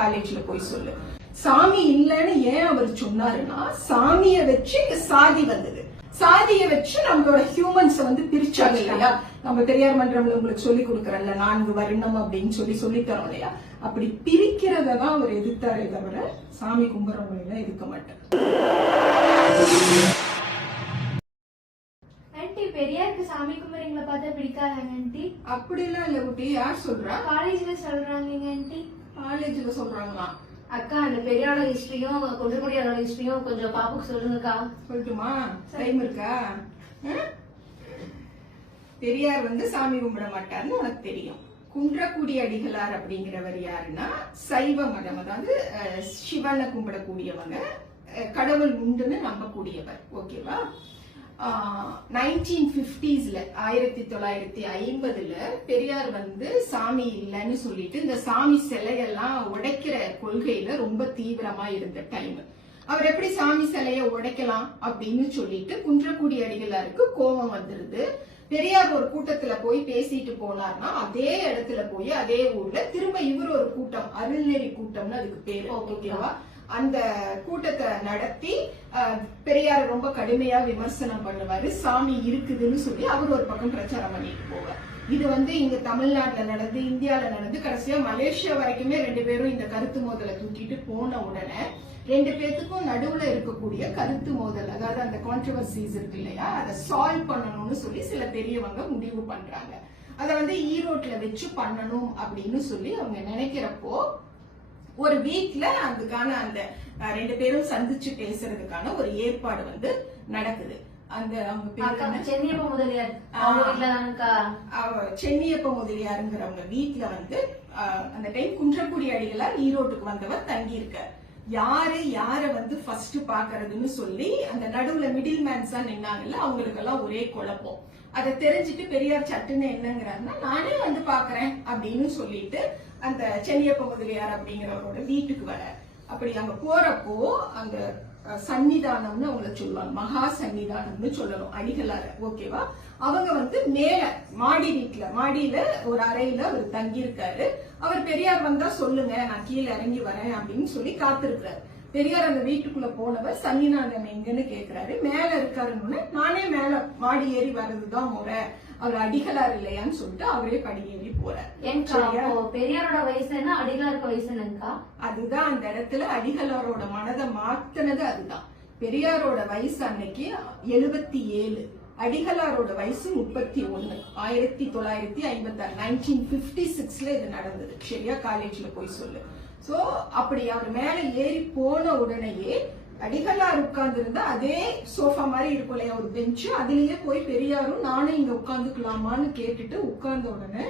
காலேஜ்ல போய் சொல்லு. சாமி இல்லைன்னு ஏன் அவர் சொன்னாருன்னா சாமிய வச்சு சாதி வந்தது. சாதியை வச்சு நம்மளோட ஹியூமன்ஸ் வந்து பிரிச்சாங்க இல்லையா? நம்ம பெரியார் மன்றம்ல உங்களுக்கு சொல்லி கொடுக்கறல்ல நான்கு வருணம் அப்படின்னு சொல்லி சொல்லி தரோம் இல்லையா? அப்படி பிரிக்கிறத தான் அவர் எதிர்த்தாரே தவிர சாமி கும்பிட்றவங்களை எல்லாம் எதிர்க்க மாட்டார். ஆன்ட்டி பெரியாருக்கு சாமி கும்பிட்றீங்களா பார்த்தா பிடிக்காதாங்க ஆன்ட்டி அப்படிலாம் இல்ல குட்டி யார் சொல்றா? காலேஜ்ல சொல்றாங்க ஆன்ட்டி காலேஜ்ல சொல்றாங்களா? அக்கா அந்த பெரியாரோட ஹிஸ்டரியும் குன்றக்குடியோட ஹிஸ்டரியும் கொஞ்சம் பாப்புக்கு சொல்லுங்கக்கா. சொல்லட்டுமா? டைம் இருக்கா? பெரியார் வந்து சாமி கும்பிட மாட்டார்னு உனக்கு தெரியும். குன்றக்குடி அடிகளார் அப்படிங்கிறவர் யாருன்னா சைவ மதம். அதாவது சிவனை கும்பிடக்கூடியவங்க கடவுள் உண்டுன்னு நம்பக்கூடியவர். ஓகேவா? நைன்டீன் பிப்டிஸ்ல ஆயிரத்தி தொள்ளாயிரத்தி ஐம்பதுல பெரியார் வந்து சாமி இல்லைன்னு சொல்லிட்டு இந்த சாமி சிலையெல்லாம் உடைக்கிற கொள்கையில ரொம்ப தீவிரமா இருந்த டைம் அவர் எப்படி சாமி சிலையை உடைக்கலாம் அப்படின்னு சொல்லிட்டு குன்றக்குடி அடிகளாருக்கு கோபம் வந்துருது. பெரியார் ஒரு கூட்டத்துல போய் பேசிட்டு போனார்னா அதே இடத்துல போய் அதே ஊர்ல திரும்ப இவர் ஒரு கூட்டம் அருள்நெறி கூட்டம்னு அதுக்கு பேர். ஓகேவா? அந்த கூட்டத்தை நடத்தி பெரியார் ரொம்ப கடுமையா விமர்சனம் பண்ணுவாரு. சாமி இருக்குதுன்னு சொல்லி அவர் ஒரு பக்கம் பிரச்சாரம் பண்ணிட்டு போவார். இது வந்து இங்க தமிழ்நாட்டுல நடந்து இந்தியால நடந்து கடைசியா மலேசியா வரைக்குமே ரெண்டு பேரும் இந்த கருத்து மோதலை தூக்கிட்டு போன உடனே ரெண்டு பேர்த்துக்கும் நடுவுல இருக்கக்கூடிய கருத்து மோதல் அதாவது அந்த கான்ட்ரவர்சிஸ் இருக்கு இல்லையா அதை சால்வ் பண்ணணும்னு சொல்லி சில பெரியவங்க முடிவு பண்றாங்க. அதை வந்து ஈரோட்ல வச்சு பண்ணணும் அப்படின்னு சொல்லி அவங்க நினைக்கிறப்போ ஒரு வீட்ல அதுக்கான அந்த ரெண்டு பேரும் சந்திச்சு பேசுறதுக்கான ஒரு ஏற்பாடு வந்து நடக்குது. அந்த அவங்க? சென்னியப்ப முதலியார். வீட்டுல சென்னியப்ப முதலியாருங்கிறவங்க வீட்ல வந்து அந்த டைம் குன்றக்குடி அடிகளார் ஈரோட்டுக்கு வந்தவர் தங்கி இருக்கார் யாரு யார வந்து ஃபர்ஸ்ட் பாக்குறதுன்னு சொல்லி அந்த நடுவுல மிடில் மேன்ஸ் நின்னாங்கல்ல அவங்களுக்கெல்லாம் ஒரே குழப்பம். அதை தெரிஞ்சுட்டு பெரியார் சட்டுன்னு என்னங்கிறாருன்னா நானே வந்து பாக்குறேன் அப்படின்னு சொல்லிட்டு அந்த சென்னியப்ப முதலியார் அப்படிங்கிறவரோட வீட்டுக்கு வர. அப்படி அங்க போறப்போ அந்த சன்னிதானம்னு அவங்கள சொல்லுவாங்க மகா சன்னிதானம்னு சொல்லணும். அடிகளார ஓகேவா? அவங்க வந்து மேல மாடி வீட்டுல மாடியில ஒரு அறையில அவர் தங்கி இருக்காரு அவர் பெரியார் வந்தா சொல்லுங்க நான் கீழே இறங்கி வரேன் அப்படின்னு சொல்லி காத்திருக்கிறாரு. பெரியார் அந்த வீட்டுக்குள்ள போனவர் சன்னிநாதன் எங்கன்னு கேக்குறாரு. மேல இருக்காருன்னு நானே மேல மாடி ஏறி வர்றதுதான் முறை. அவர் அடிகளார் இல்லையான்னு சொல்லிட்டு அவரே படி ஏறி போறார். பெரியாரோட வயசு என்ன? அடிகளாருக்கு வயசு என்னங்கக்கா அதுதான் அந்த இடத்துல அடிகளாரோட மனதை மாத்தினது அதுதான். பெரியாரோட வயசு அன்னைக்கு எழுபத்தி ஏழு அடிகளாரோட வயசு முப்பத்தி ஒண்ணு ஆயிரத்தி தொள்ளாயிரத்தி ஐம்பத்தி ஆறு நைன்டீன் பிப்டி சிக்ஸ்ல இது நடந்தது. சரியா? காலேஜ்ல போய் சொல்லு. சோ அப்படி அவர் மேல ஏறி போன உடனேயே அடிகளார் உட்கார்ந்து இருந்தா அதே சோஃபா மாதிரி இருக்கும் இல்லையா ஒரு பெஞ்சு அதுலயே போய் பெரியாரும் நானும் இங்க உட்காந்துக்கலாமான்னு கேட்டுட்டு உட்கார்ந்த உடனே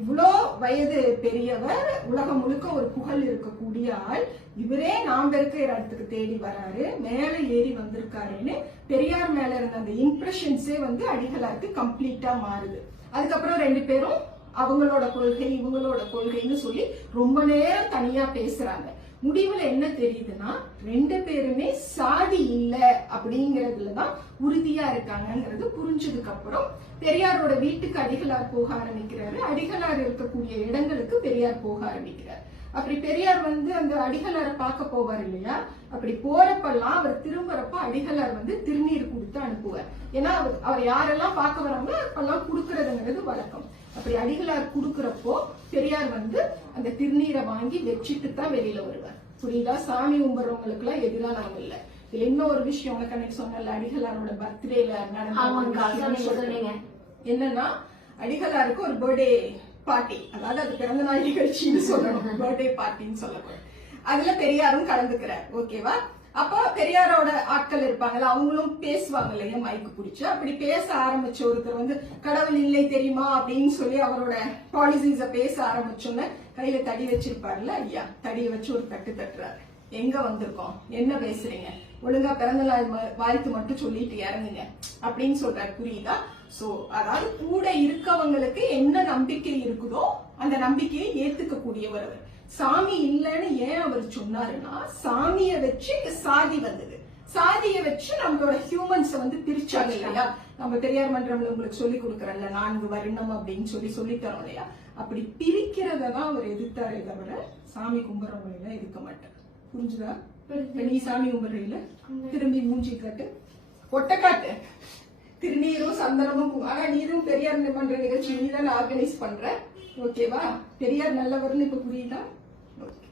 இவ்வளோ வயது பெரியவர் உலகம் முழுக்க ஒரு புகழ் இருக்கக்கூடிய ஆள். இவரே நாம் இருக்கிற இடத்துக்கு தேடி வராரு மேல ஏறி வந்திருக்காருன்னு பெரியார் மேல இருந்த அந்த இம்ப்ரெஷன்ஸே வந்து அடிகளாருக்கு கம்ப்ளீட்டா மாறுது. அதுக்கப்புறம் ரெண்டு பேரும் அவங்களோட கொள்கை இவங்களோட கொள்கைன்னு சொல்லி ரொம்ப நேரம் தனியா பேசுறாங்க. முடிவுல என்ன தெரியுதுன்னா ரெண்டு பேருமே சாதி இல்ல அப்படிங்கறதுலதான் உறுதியா இருக்காங்கிறது புரிஞ்சதுக்கு அப்புறம் பெரியாரோட வீட்டுக்கு அடிகளார் போக ஆரம்பிக்கிறாரு. அடிகளார் இருக்கக்கூடிய இடங்களுக்கு பெரியார் போக ஆரம்பிக்கிறார். அப்படி பெரியார் வந்து அந்த அடிகளாரை பார்க்க போவார் இல்லையா? அப்படி போறப்பெல்லாம் அவர் திரும்புறப்ப அடிகளார் வந்து திருநீர் கொடுத்து அனுப்புவார். ஏன்னா அவர் அவர் யாரெல்லாம் பார்க்க வராங்களோ அப்பெல்லாம் கொடுக்கறதுங்கிறது வழக்கம். அப்படி அடிகளார் கொடுக்கறப்போ பெரியார் வந்து அந்த திருநீரை வாங்கி வச்சுட்டு தான் வெளியில வருவார். புரியுதா? சாமி கும்பிடுறவங்களுக்கு எல்லாம் எதிரானவங்க இல்ல. இதுல இன்னொரு விஷயம் உனக்கு அன்னைக்கு சொன்னல அடிகளாரோட பர்த்டேல நடந்த என்னன்னா அடிகளாருக்கு ஒரு பர்த்டே பார்ட்டி அதாவது அது பிறந்த நாள் நிகழ்ச்சின்னு சொல்லணும். பர்த்டே பார்ட்டின்னு சொல்லக்கூடாது. அதுல பெரியாரும் கலந்துக்கிறார். ஓகேவா? அப்ப பெரியாரோட ஆட்கள் இருப்பாங்கல்ல அவங்களும் பேசுவாங்க இல்லையா? மைக்கு பிடிச்சு. அப்படி பேச ஆரம்பிச்ச ஒருத்தர் வந்து கடவுள் இல்லை தெரியுமா? அப்படின்னு சொல்லி அவரோட பாலிசிஸ பேச ஆரம்பிச்சோன்னு கையில தடி வச்சிருப்பாருல்ல ஐயா? தடியை வச்சு ஒரு தட்டு தட்டுறாரு. எங்க வந்திருக்கோம்? என்ன பேசுறீங்க? ஒழுங்கா பிறந்த நாள் வாழ்த்து மட்டும் சொல்லிட்டு இறங்குங்க. அப்படின்னு சொல்றாரு. புரியுதா? சோ அதாவது கூட இருக்கவங்களுக்கு என்ன நம்பிக்கை இருக்குதோ அந்த நம்பிக்கையை ஏத்துக்க கூடியவர் அவர். சாமி இல்லைன்னு ஏன் அவர் சொன்னாருன்னா சாமிய வச்சு சாதி வந்தது. சாதியை வச்சு நம்மளோட ஹியூமன்ஸ வந்து பிரிச்சாங்க இல்லையா? நம்ம பெரியார் மன்றம்ல உங்களுக்கு சொல்லி கொடுக்கறல்ல நான்கு வருணம் அப்படின்னு சொல்லி சொல்லி தரோம் இல்லையா? அப்படி பிரிக்கிறத தான் அவர் எதிர்த்தாரே தவிர சாமி கும்பிட்றவங்கள எதிர்க்க மாட்டார். புரிஞ்சுதா? நீ சாமி கும்பிடுறீல திரும்பி மூஞ்சி காட்டு. ஒட்ட காட்டு திருநீரும் சந்தனமும் பூ- ஆனா நீரும் பெரியார் பண்ற நிகழ்ச்சி? நீதான் ஆர்கனைஸ் பண்ற. ஓகேவா பெரியார் நல்லவர்னு இப்ப புரியுதா? ஓகே